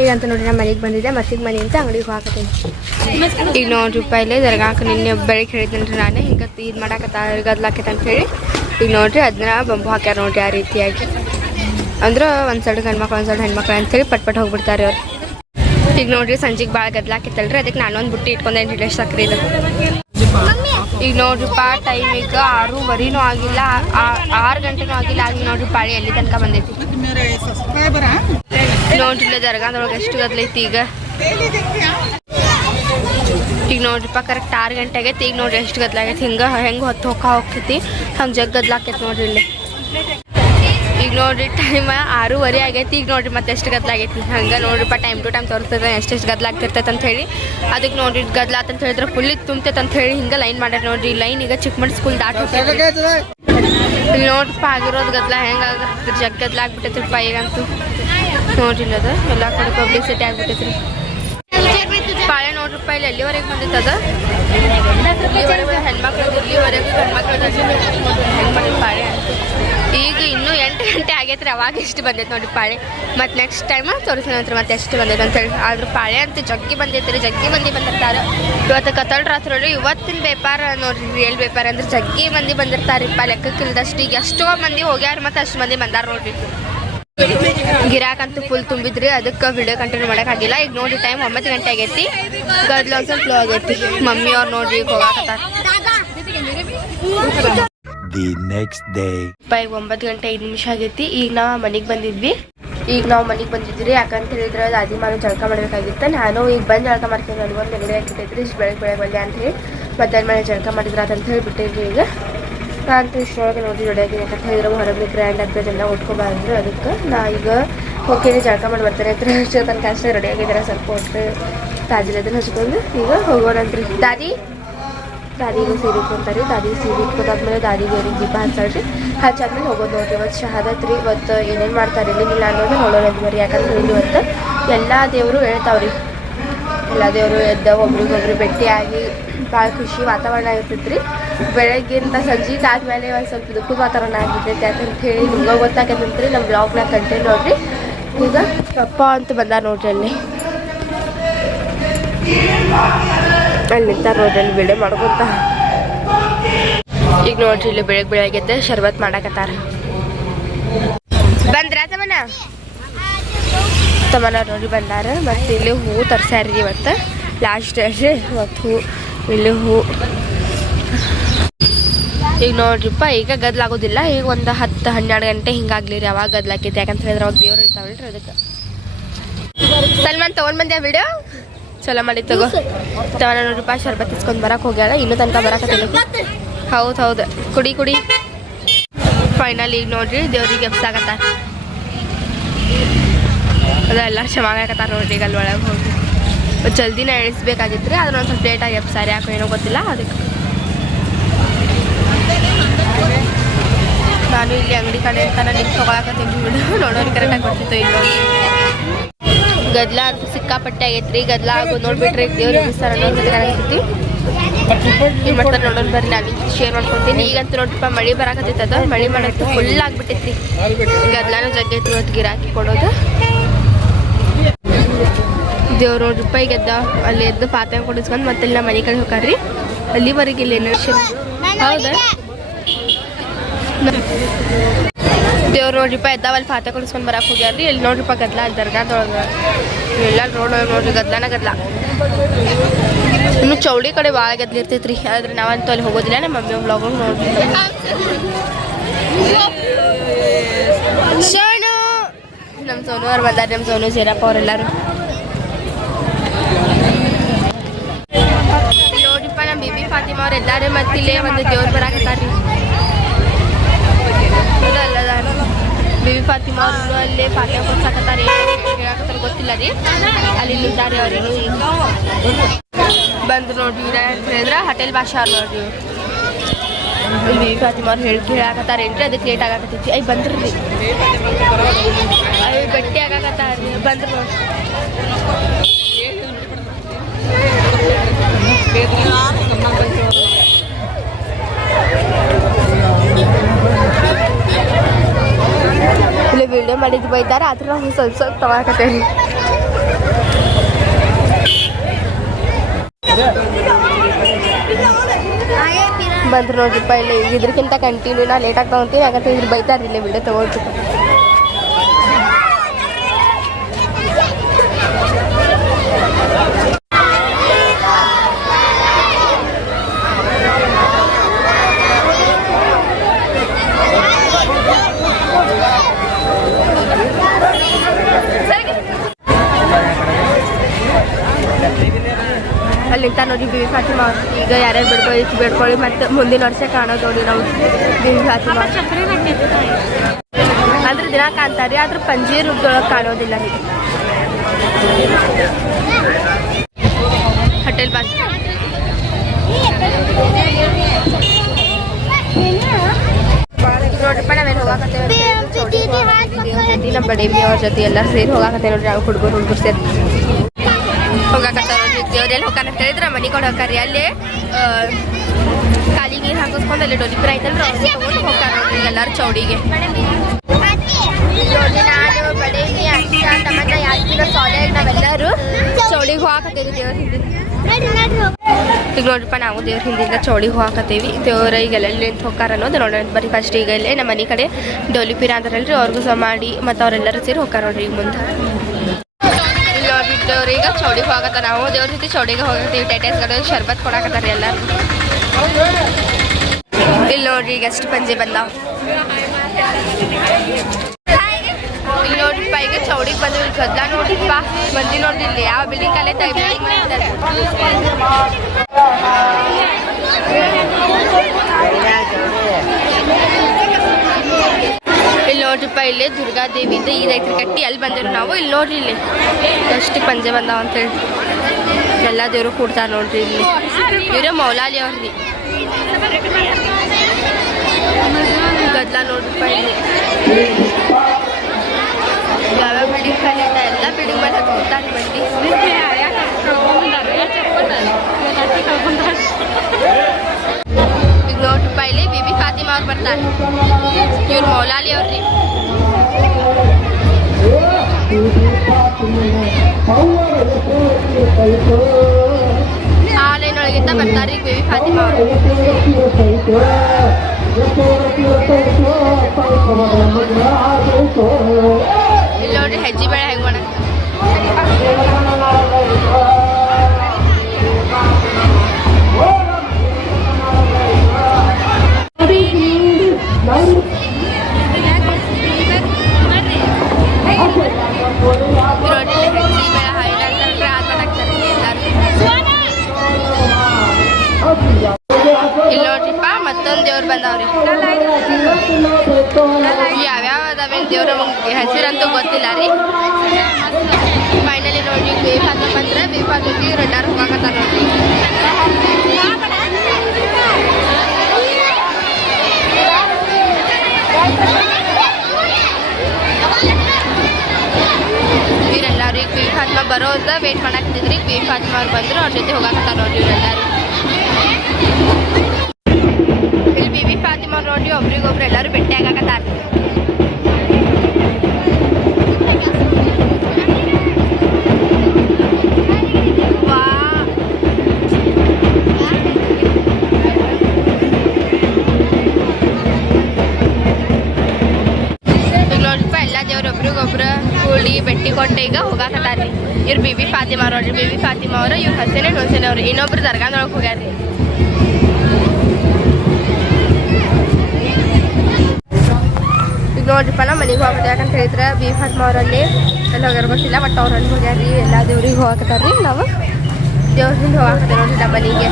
ಈಗಂತ ನೋಡಿ ನಮ್ಮ ಮನೆಗೆ ಬಂದಿದ್ದೆ ಮಸಿಗೆ ಮನೆ ಅಂತ ಅಂಗಡಿಗೆ ಹೋಗತ್ತೀನಿ ಈಗ ನೋಡ್ರಿ ರೂಪಾಯಿಲೆ ದರ್ಗಾಕ ನಿನ್ನೆ ಬೆಳಿಗ್ಗೆ ಹೇಳಿದ್ನಂದ್ರೆ ನಾನೇ, ಹಿಂಗೆ ಇದು ಮಾಡಾಕತ್ತ ಅಂತ ಹೇಳಿ. ಈಗ ನೋಡ್ರಿ ಅದನ್ನ ಬಂಬು ಹಾಕ್ಯಾರ ನೋಡ್ರಿ ಆ ರೀತಿಯಾಗಿ. ಅಂದ್ರೆ ಒಂದು ಸೈಡ್ ಗಂಡ್ಮಕ್ಳು, ಒಂದು ಸೈಡ್ ಹೆಣ್ಮಕ್ಳು ಅಂತೇಳಿ ಪಟ್ ಪಟ್ ಹೋಗ್ಬಿಡ್ತಾರೆ ಅವ್ರು. ಈಗ ನೋಡ್ರಿ, ಸಂಜೆಗೆ ಭಾಳ ಗದ್ಲಾಕಿತ್ತಲ್ರಿ ಅದಕ್ಕೆ ನಾನೊಂದು ಬುಟ್ಟಿ ಇಟ್ಕೊಂಡೆ ರೀ ಸಕ್ರಿ ಇದು ಈಗ ನೋಡ್ರಿಪ್ಪ ಟೈಮಿಗೆ ಆರೂವರೆನೂ ಆಗಿಲ್ಲ ಆರು ಗಂಟೆನೂ ಆಗಿಲ್ಲ ಆಗಿ ನೋಡ್ರಿ, ಪಾಳಿ ಎಲ್ಲಿ ತನಕ ಬಂದೈತಿ. ನೋಡ್ರಿ ಇಲ್ಲೇ ದರ್ಗಾದೊಳಗೆ ಎಷ್ಟು ಗದ್ಲೈತಿ ಈಗ? ಈಗ ನೋಡ್ರಿಪ್ಪ ಕರೆಕ್ಟ್ ಆರು ಗಂಟೆ ಆಗೈತಿ. ಈಗ ನೋಡ್ರಿ ಎಷ್ಟು ಗದ್ಲಾಗೈತಿ ಹಿಂಗೆ, ಹೆಂಗೆ ಹೊತ್ತು ಹೊಕ್ಕ ಹೋಗ್ತೈತಿ. ಹಂಗೆ ಜಗ್ ಗದ್ಲಾಕೈತಿ ನೋಡ್ರಿ ಇಲ್ಲಿ. ಈಗ ನೋಡ್ರಿ ಟೈಮ್ ಆರೂವರೆ ಆಗೈತಿ. ಈಗ ನೋಡ್ರಿ ಮತ್ತೆ ಎಷ್ಟು ಗದ್ಲಾಗೈತಿ ಹಂಗೆ ನೋಡ್ರಿಪ್ಪ ಟೈಮ್ ಟು ಟೈಮ್ ತೋರಿಸ್ತದೆ. ಎಷ್ಟೆಷ್ಟು ಗದ್ಲಾಗ್ತಿರ್ತೈತೆ ಅಂತ ಹೇಳಿ. ಅದಕ್ಕೆ ನೋಡ್ರಿ ಗದ್ಲಾತ್ ಅಂತ ಹೇಳಿದ್ರೆ ಫುಲ್ ತುಂಬತೈತೆ ಅಂತ ಹೇಳಿ ಹಿಂಗೆ ಲೈನ್ ಮಾಡ್ಯಾರ ನೋಡ್ರಿ. ಲೈನ್ ಈಗ ಚಿಕ್ಕಮಂಡ್ ಸ್ಕೂಲ್ ದಾಟ್ ಇಲ್ಲಿ ನೋಡ್ರಪ್ಪ ಆಗಿರೋದು ಗದ್ಲ ಹೆಂಗಾಗತ್ತೆ ಜಗ್ ಗದ್ಲ ಆಗ್ಬಿಟ್ಟೈತ್ರಿಪ್ಪ ಈಗಂತೂ ನೋಡ್ರಿ ಇಲ್ಲ ಅದು ಎಲ್ಲ ಕಡೆ ಪಬ್ಲಿಸಿಟಿ ಆಗ್ಬಿಟ್ಟೈತ್ರಿ ಪಾಳೆ ನೋಡ್ರಪ್ಪ ಇಲ್ಲಿ ಎಲ್ಲಿವರೆಗೆ ಬಂದಿತ್ತದ? ಇಲ್ಲಿವರೆಗೆ ಹೆಣ್ಮಕ್ಳು ಇಲ್ಲಿವರೆಗೆ ಗಂಡ್ಮಕ್ಳು ಹೆಂಗೆ ಬಂದಿತ್ತು ಪಾಳೆ ಅಂತ ಈಗ ಇನ್ನೂ ಎಂಟು ಗಂಟೆ ಆಗೈತ್ರಿ, ಅವಾಗ ಎಷ್ಟು ಬಂದೈತೆ ನೋಡಿ ಪಾಳೆ. ಮತ್ತು ನೆಕ್ಸ್ಟ್ ಟೈಮ್ ತೋರಿಸೋಣ ನಂತರ ಮತ್ತೆ ಎಷ್ಟು ಬಂದೈತೆ ಅಂತೇಳಿ ಆದ್ರೆ ಪಾಳೆ ಅಂತ ಜಗ್ಗಿ ಬಂದೈತ್ರಿ, ಜಗ್ಗಿ ಮಂದಿ ಬಂದಿರ್ತಾರೆ. ಇವತ್ತು ಕತ್ತಲ್ ರಾತ್ರಿ ಇವತ್ತಿನ ವ್ಯಾಪಾರ ನೋಡ್ರಿ ರಿಯಲ್ ವ್ಯಾಪಾರ ಅಂದ್ರೆ ಜಗ್ಗಿ ಮಂದಿ ಬಂದಿರ್ತಾರಿಪ್ಪ ಲೆಕ್ಕಕ್ಕಿಲ್ದಷ್ಟು ಈಗ ಎಷ್ಟೋ ಮಂದಿ ಹೋಗ್ಯಾರ ಮತ್ತು ಅಷ್ಟು ಮಂದಿ ಬಂದಾರ ನೋಡ್ರಿ. ಗಿರಾಕಂತೂ ಫುಲ್ ತುಂಬಿದ್ರಿ, ಅದಕ್ಕೆ ವಿಡಿಯೋ ಕಂಟಿನ್ಯೂ ಮಾಡೋಕ್ಕಾಗಿಲ್ಲ. ಈಗ ನೋಡಿ ಟೈಮ್ ಒಂಬತ್ತು ಗಂಟೆ ಆಗೈತಿ. ಗದ್ಲ ಸ್ವಲ್ಪ ಆಗೈತಿ. ಮಮ್ಮಿ ಅವ್ರು ನೋಡ್ರಿ ಹೋಗಾಕತ್ತಾರ. The next day. ಬೈ ಒಂಬತ್ತು ಗಂಟೆ ಐದು ನಿಮಿಷ ಆಗೈತಿ. ಈಗ ನಾವು ಮನೆಗೆ ಬಂದಿದ್ವಿ. ಈಗ ನಾವು ಮನೆಗೆ ಬಂದಿದ್ವಿ ಯಾಕಂತ ಹೇಳಿದ್ರೆ ದಾದಿ ಮಾನು ಜಳಕ ಮಾಡ್ಬೇಕಾಗಿತ್ತು. ನಾನು ಈಗ ಬಂದು ಜಳಕ ಮಾಡ್ತೀನಿ ನನಗೊಂದು ನೆಗಡಿ ಆಗ್ಬಿಟ್ಟೈತ್ರಿ. ಇಷ್ಟು ಬೆಳಗ್ಗೆ ಬೆಳಗ್ಗೆ ಬಂದೆ ಅಂತ ಹೇಳಿ ಮತ್ತೆ ಮನೆ ಜಳಕ ಮಾಡಿದ್ರ ಅಂತ ಹೇಳಿ ಬಿಟ್ಟಿದ್ರಿ ಈಗ. ನಾನು ಇಷ್ಟೊಳಗೆ ನೋಡಿ ರೆಡಿಯಾಗಿ ಯಾಕಂತ ಹೇಳಿದ್ರೆ. ಹೊರಗೆ ಗ್ರ್ಯಾಂಡ್ ಆಗ್ತದೆಲ್ಲ ಉಟ್ಕೊಬಾರ್ದು ಅದಕ್ಕೆ. ನಾ ಈಗ ಹೋಗಿ ಜಳಕ ಮಾಡಿ ಬರ್ತಾರೆ ಹತ್ರ ಅಷ್ಟೇ ತನಕ ರೆಡಿ ಆಗಿದ್ದಾರೆ ಸ್ವಲ್ಪ ಹೊಟ್ಟೆ ತಾಜಿಲ್ ಅದನ್ನ ಹಚ್ಕೊಂಡು ಈಗ ಹೋಗೋಣಂತ್ರಿ. ದಾದಿ ದಾದಿಗೆ ಸೀರೆ ರೀ ದಾದಿಗೆ ಸೀರೆ ಇಟ್ಕೊಂಡಾದ್ಮೇಲೆ ದಾದಿಗೆ ಅವ್ರಿಗೆ ದೀಪ ಹಚ್ಚಾಡ್ರಿ ಹಚ್ಚಾದ್ಮೇಲೆ ಹೋಗೋದು ನೋಡ್ರಿ. ಇವತ್ತು ಶಹಾದತ್ ರೀ ಇವತ್ತು ಏನೇನು ಮಾಡ್ತಾರೆ ಏನೇನಿಲ್ಲ ಅನ್ನೋದು ನೋಡೋಣ ಬರ್ರಿ ಯಾಕಂದ್ರೆ ಇಲ್ಲಿ ಇವತ್ತು ಎಲ್ಲ ದೇವರು ಹೇಳ್ತಾವ್ರಿ. ಎಲ್ಲ ದೇವರು ಎದ್ದ ಒಬ್ರಿಗೊಬ್ರು ಭೇಟಿಯಾಗಿ ಭಾಳ ಖುಷಿ ವಾತಾವರಣ ಇರ್ತೈತೆ ರೀ ಬೆಳಗ್ಗಿಂದ ಸಂಜೆಗೆ ಆದಮೇಲೆ ಒಂದು ಸ್ವಲ್ಪ ದುಃಖದ ವಾತಾವರಣ ಆಗಿರ್ತೈತೆ ಯಾಕಂತ ಹೇಳಿ ನಿಮ್ಗೆ ಗೊತ್ತಾಗತ್ತಂತ್ರಿ ನಮ್ಮ ಬ್ಲಾಗ್ನ ಕಂಟೆಂಟ್ ನೋಡ್ರಿ. ಈಗ ಪಪ್ಪ ಅಂತ ಬಂದ ನೋಡ್ರಿ ಅಲ್ಲಿ. ಅಲ್ಲಿ ನಿಂತಾರ ನೋಡ್ರಿ ವಿಡಿಯೋ ಮಾಡ್ಕೊಂತ. ಈಗ ನೋಡ್ರಿ ಇಲ್ಲಿ ಬೆಳಗ್ಗೆ ಬೆಳಗ್ಗೆ ಶರ್ಬತ್ ಮಾಡಾಕತ್ತಾರ. ಬಂದ್ರ ತಮನ ತಮನ ನೋಡಿ ಬಂದಾರ, ಮತ್ತೆ ಇಲ್ಲಿ ಹೂ ತರ್ಸ್ಯಾರ್ರಿ ಇವತ್ತು. ಲಾಸ್ಟ್ ಅಷ್ಟೇ, ಮತ್ತು ಹೂ, ಇಲ್ಲಿ ಹೂ. ಈಗ ನೋಡ್ರಿಪ್ಪ, ಈಗ ಗದ್ಲಾಗೋದಿಲ್ಲ, ಈಗ ಒಂದು ಹತ್ತು ಹನ್ನೆರಡು ಗಂಟೆ ಹಿಂಗಾಗ್ಲಿ ರೀ, ಅವಾಗ ಗದ್ಲಾಕೈತಿ. ಯಾಕಂತ ಹೇಳಿದ್ರೆ ಅವಾಗ ದೇವ್ರು ಇರ್ತಾವಲ್ರಿ ಅದಕ್ಕೆ. ಸಲ್ಮಾನ್, ತಗೊಂಡ್ ಬಂದ್ಯಾ ವಿಡಿಯೋ ಚಲೋ ಮಾಡಿ ತಗೋ. ತವನ ರೂಪಾಯಿ ಶರ್ಬತ್ ಇಸ್ಕೊಂಡು ಬರಕ್ಕೆ ಹೋಗ್ಯಾಳ, ಇನ್ನೂ ತನಕ ಬರಕತ್ತಿಲ್ಲ ಹೌದು ಹೌದು. ಕುಡಿ ಕುಡಿ. ಫೈನಲ್ ಈಗ ನೋಡ್ರಿ, ದೇವ್ರಿಗೆ ಎಪ್ಸಾಗತ್ತ ಅದೆಲ್ಲ ಚೆನ್ನಾಗತ್ತ ನೋಡ್ರಿ ಈಗ ಅಲ್ಲಿ ಒಳಗೆ ಹೋಗಿ. ಜಲ್ದಿನ ಎಳಿಸ್ಬೇಕಾಗಿತ್ತು ರೀ ಅದನ್ನ ಒಂದು ಸ್ವಲ್ಪ ಲೇಟಾಗಿ ಸಾರಿ ಯಾಕೋ ಏನೋ ಗೊತ್ತಿಲ್ಲ, ಅದಕ್ಕೆ. ನಾನು ಇಲ್ಲಿ ಅಂಗಡಿ ಕಡೆ ಅಂತ ನಿಂಗೆ ತೊಗೊಳಕತ್ತೀನಿ ವಿಡಿಯೋ ನೋಡೋರು ಕರೆಕ್ಟಾಗಿ ಬರ್ತಿತ್ತು ಇಲ್ಲ ಗದ್ಲ ಅಂತ ಸಿಕ್ಕಾಪಟ್ಟೆ ಆಗೈತ್ರಿ. ಗದ್ಲ ಆಗೋ ನೋಡ್ಬಿಟ್ರಿ ದೇವ್ರ ಸರ್ ಅನ್ನೋದು ಮಾಡ್ತಾರೆ ನೋಡೋಣ ಬರ್ರಿ, ನಾನು ಶೇರ್ ಮಾಡ್ಕೊತೀನಿ ಈಗಂತೂ ನೋಡ್ರಿಪ್ಪ, ಮಳೆ ಬರಾಕತ್ತೈತದ ಮಳೆ ಮಾಡೋದು ಫುಲ್ ಆಗ್ಬಿಟ್ಟೈತ್ರಿ. ಗದ್ಲಾನು ಜಗ್ಗೈತಿ ಇವತ್ತು ಗಿರಾಕಿ ಕೊಡೋದು. ದೇವ್ರು ನೋಡ್ರಿಪ್ಪ ಈಗ ಎದ್ದ ಅಲ್ಲಿ ಎದ್ದು ಪಾತ್ರೆ ಕೊಡಿಸ್ಕೊಂಡು ಮತ್ತೆ ನಮ್ಮ ಮನೆ ಕಡೆ ಹೋಗಾರ್ರಿ ಅಲ್ಲಿವರೆಗೆ ಇಲ್ಲಿ ಏನೋ ಹೌದಾ? ದೇವ್ರು ನೋಡ್ರಿಪ್ಪ ಎದ್ದಾವ ಅಲ್ಲಿ ಪಾತ್ರೆ ಕೊಡಿಸ್ಕೊಂಡು ಬರಕ್ಕೆ ಹೋಗ್ಯಾರ್ರಿ. ಇಲ್ಲಿ ನೋಡ್ರಿಪ್ಪ ಗದ್ಲ ಅಲ್ಲಿ ದರ್ಗಾದೊಳಗೆ ಎಲ್ಲ ರೋಡ್ ನೋಡ್ರಿ ಗದ್ಲಾನ ಗದ್ಲ. ಇನ್ನು ಚೌಡಿ ಕಡೆ ಭಾಳ ಗದ್ಲ ಇರ್ತೈತ್ರಿ. ಆದ್ರೆ ನಾವಂತೂ ಅಲ್ಲಿ ಹೋಗೋದಿಲ್ಲ, ನಮ್ಮ ಮಮ್ಮಿ ಬ್ಲಾಗ್ ನೋಡ್ರಿ. ಶರಣು! ನಮ್ಮ ಸೋನು ಅವ್ರು ಬಂದಾರ ನಮ್ಮ ಸೋನು, ಸೇರಪ್ಪ ಅವರೆಲ್ಲರೂ. ನೋಡ್ರಿಪ್ಪ ನಮ್ಮ ಬಿಬಿ ಫಾತಿಮಾ ಅವ್ರು ಎಲ್ಲಾರು ಮತ್ತೆ ಇಲ್ಲೇ ಒಂದು ದೇವ್ರು ಬರಾಕತ್ತಾರ್ರಿ ಅಲ್ಲದ ಬಿಬಿ ಫಾತಿಮಾ ಅವರು ಅಲ್ಲಿ ಪಾಠ ಕೊಡ್ಸಕತ್ತಾರ ಹೇಳಕತ್ತಾರ ಗೊತ್ತಿಲ್ಲ ರೀ. ಅಲ್ಲಿ ನಿಂತಾರೆ ಅವರು. ಬಂದ್ರು ನೋಡ್ರಿ ಇವ್ರ ಅಂತ ಹೇಳಿದ್ರೆ ಹೋಟೆಲ್ ಭಾಷಾ ಅವ್ರು ನೋಡ್ರಿ. ಇಲ್ಲಿ ಫಾತಿಮಾ ಹೇಳಿ ಕೇಳಾಕತ್ತಾರೇನ್ರಿ ಅದಕ್ಕೆ ಲೇಟ್ ಆಗಾಕತ್ತೈತಿ. ಐ ಬಂದ್ರಿ. ಅಯ್ಯ ಗಟ್ಟಿ ಆಗಾಕತ್ತಾರ. ಬಂದ್ರು ನೋಡ್ರಿ ಇಲ್ಲಿ ವಿಡಿಯೋ ಮಾಡಿದ್ದು ಬೈತಾರೆ, ಆದ್ರೆ ನಾವು ಸ್ವಲ್ಪ ಸ್ವಲ್ಪ ತಗೊಳಕತ್ತೇವೆ ಬಂದ್ರು ನೋಡ್ರಿಪ್ಪ, ಇಲ್ಲಿ ಇದ್ರಕ್ಕಿಂತ ಕಂಟಿನ್ಯೂ ನಾ ಲೇಟಾಗಿ ತಗೊತೀನಿ ಯಾಕಂತ ಇದ್ರ ಬೈತಾರೆ, ಇಲ್ಲಿ ವಿಡಿಯೋ ತಗೊಳ್ತೀನಿ ಬಿವಿ ಫಾತಿಮಾ. ಈಗ ಯಾರ್ಯಾರು ಬಿಡ್ಕೊಳ್ಳಿ ಬಿಡ್ಕೊಳ್ಳಿ ಮತ್ತೆ ಮುಂದಿನ ವರ್ಷ ಕಾಣೋದು ನೋಡಿ ನಾವು ಬಿವಿ ಫಾತಿಮಾ ಅಂದ್ರೆ ದಿನ ಕಾಣ್ತಾರೆ ಆದ್ರೆ ಪಂಜಿ ರೂಪದೊಳಗೆ ಕಾಣೋದಿಲ್ಲ ರೀ ಹೋಟೆಲ್ ಬಂದ್ ನೋಡ್ರಿಪ್ಪ ನಾವೇನು ಹೋಗಾಕತ್ತೇವೆ ನಮ್ಮ ಬಡಿ ಅವ್ರ ಜೊತೆ ಎಲ್ಲ ಸೇರಿ ಹೋಗಾಕತ್ತೇವೆ ನೋಡ್ರಿ ಹುಡುಗರು ಹುಡುಗರು ಸೇರಿ. ಹೋಗಾಕತ್ತಾರ ದೇವ್ರೆಲ್ಲಿ ಹೋಗಾರ ಅಂತ ಹೇಳಿದ್ರೆ ಕೊಡ ಹೋಗಾರಿ ಅಲ್ಲಿ ಕಾಲಿಗೆ ನೀರು ಹಾಕಿಸ್ಕೊಂಡು ಅಲ್ಲಿ ಡೊಲಿಪುರ ಆಯ್ತಂದ್ರೆ ಅವ್ರು ತಗೊಂಡು ಹೋಗಾರ ನೋಡ್ರಿ ಎಲ್ಲರೂ ಚೌಡಿಗೆ. ದೇವ್ರ ಈಗ ನೋಡ್ರಿಪ್ಪ, ನಾವು ದೇವ್ರ ಹಿಂದಿಂದ ಚೌಡಿಗೆ ಹಾಕತ್ತೀವಿ ದೇವ್ರ ಈಗ ಎಲ್ಲೆಲ್ಲಿ ನಿಂತು ಹೋಗಾರ ಅನ್ನೋದು ನೋಡೋಣ. ಬರೀ ಫಸ್ಟ್ ಈಗ ಇಲ್ಲೇ ನಮ್ಮ ಮನೆ ಕಡೆ ಡೋಲಿಪಿರ ಅಂತಾರಲ್ರಿ, ಅವ್ರಿಗೂ ಸಹ ಮಾಡಿ ಮತ್ತು ಅವರೆಲ್ಲರೂ ಸೇರಿ ಹೋಗಾರ ನೋಡ್ರಿ ಈಗ ಮುಂದೆ. ಈಗ ಚೌಡಿಗೆ ಹೋಗತ್ತ ನಾವು. ದೇವ್ರ ಜೊತೆ ಚೌಡಿಗೆ ಹೋಗಿರ್ತೀವಿ. ಟೆಟೇಸ್ಗಳು ಶರ್ಬತ್ ಕೊಡಾಕತ್ತಾರ ಎಲ್ಲರೂ. ಇಲ್ಲಿ ನೋಡ್ರಿ ಈಗ ಎಷ್ಟು ಪಂಜಿ ಬಂದಾವ ಇಲ್ಲಿ ನೋಡ್ರಿಪ್ಪ ಈಗ ಚೌಡಿಗೆ ಬಂದು ಇಲ್ಲಿ ನೋಡ್ರಿ ಬಾ ಬಂದಿ ನೋಡ್ರಿ ಇಲ್ಲಿ. ಯಾವ ಬಿಲ್ಡಿಂಗ್ ಅಲ್ಲೇ ತಗ ಬಿಲ್ಡಿಂಗ್ ನೋಡ್ರಿಪ್ಪ ಇಲ್ಲಿ ಈ ಇದೈತ್ರಿ ಕಟ್ಟಿ ಅಲ್ಲಿ ಬಂದೇವು ನಾವು ಇಲ್ಲಿ ನೋಡ್ರಿ ಇಲ್ಲಿ ಎಷ್ಟು ಪಂಜೆ ಬಂದಾವ ಅಂತೇಳಿ ಎಲ್ಲ ದೇವರು ಕೂಡ್ತಾರ ನೋಡ್ರಿ ಇಲ್ಲಿ ಇವರೇ ಮೌಲಾಲಿ ಅವ್ರಿ ಗದ್ಲ ನೋಡ್ರಿಪ್ಪ ಇಲ್ಲಿ ಯಾವ್ಯಾವ ಬಿಲ್ಡಿಂಗ್ ಖಾಲಿ ಅವ್ರು ಬರ್ತಾರೆ? ಇವ್ರು ಮೌಲಾಲಿ ಅವ್ರಿ ಆನ್ಲೈನ್ ಲೈನ್ ಒಳಗಿಂದ ಬರ್ತಾರೆ ಈಗ ಬೇಬಿ ಫಾತಿಮಾ ಅವರು. ಇಲ್ಲಿ ನೋಡ್ರಿ ಹೆಜ್ಜೆ ಬೇಳೆ ಹೆಂಗ್ ಮಾಡಕ್ ಹೆಸರಂತೂ ಗೊತ್ತಿಲ್ಲ ರೀ. ಫೈನಲಿ ನೋಡ್ರಿ ಬೇಫಾತ ಬಂದ್ರೆ ಬೇಫಾತಿಗೆ ರೆಡ್ಡಾರ್ ಹೋಗಾಕತ್ತಾರ ನೋಡ್ರಿ. ಇವರೆಲ್ಲರೂ ಈಗ ಬಿ ಫಾತ್ಮ ಬರೋದ ವೇಟ್ ಮಾಡಾಕತ್ತಿದ್ರಿ. ಬಿ ಫಾತ್ಮ ಅವ್ರು ಬಂದ್ರು ಅವ್ರ ಜೊತೆ ಹೋಗಾಕತ್ತಾರ ನೋಡಿ ಇವರೆಲ್ಲರೂ. ಇಲ್ಲಿ ಬಿ ವಿ ಫಾತಿಮಾ ನೋಡ್ರಿ, ಒಬ್ರಿಗೊಬ್ರು ಎಲ್ಲರೂ ಭೇಟಿ ಆಗಾಕತ್ತಾರ ಬೆಟ್ಟಿ ಕೊಟ್ಟು ಈಗ ಹೋಗಾಕತ್ತಾರ್ರಿ ಇವ್ರು ಬಿಬಿ ಫಾತಿಮಾ ನೋಡ್ರಿ. ಬಿಬಿ ಫಾತಿಮಾ ಅವರು, ಇವ್ರು ಹಸೇನೆ ಹುಸೇನೆ ಅವ್ರು. ಇನ್ನೊಬ್ರು ದರ್ಗಾದೊಳಗೆ ಹೋಗ್ಯಾರಿ ಈಗ ನೋಡ್ರಿಪ್ಪ ನಮ್ಮ ಮನೆಗೆ ಹೋಗ್ಬೇಕು ಯಾಕಂತ ಹೇಳಿದ್ರೆ ಬಿ ಫಾತಿಮಾ ಅವರಲ್ಲಿ ಎಲ್ಲ ಹೋಗ್ಯಾರ ಗೊತ್ತಿಲ್ಲ ಬಟ್ ಅವ್ರು ಅಲ್ಲಿ ಹೋಗ್ಯಾರ್ರಿ. ಎಲ್ಲ ದೇವ್ರಿಗೆ ಹೋಗಾಕತ್ತಾರ್ರಿ ನಾವು. ದೇವ್ರಿಂದ ಹಿಂದೆ ಹೋಗಾಕತ್ತೇವೆ ನೋಡ್ರಿ ನಮ್ಮ ಮನೆಗೆ.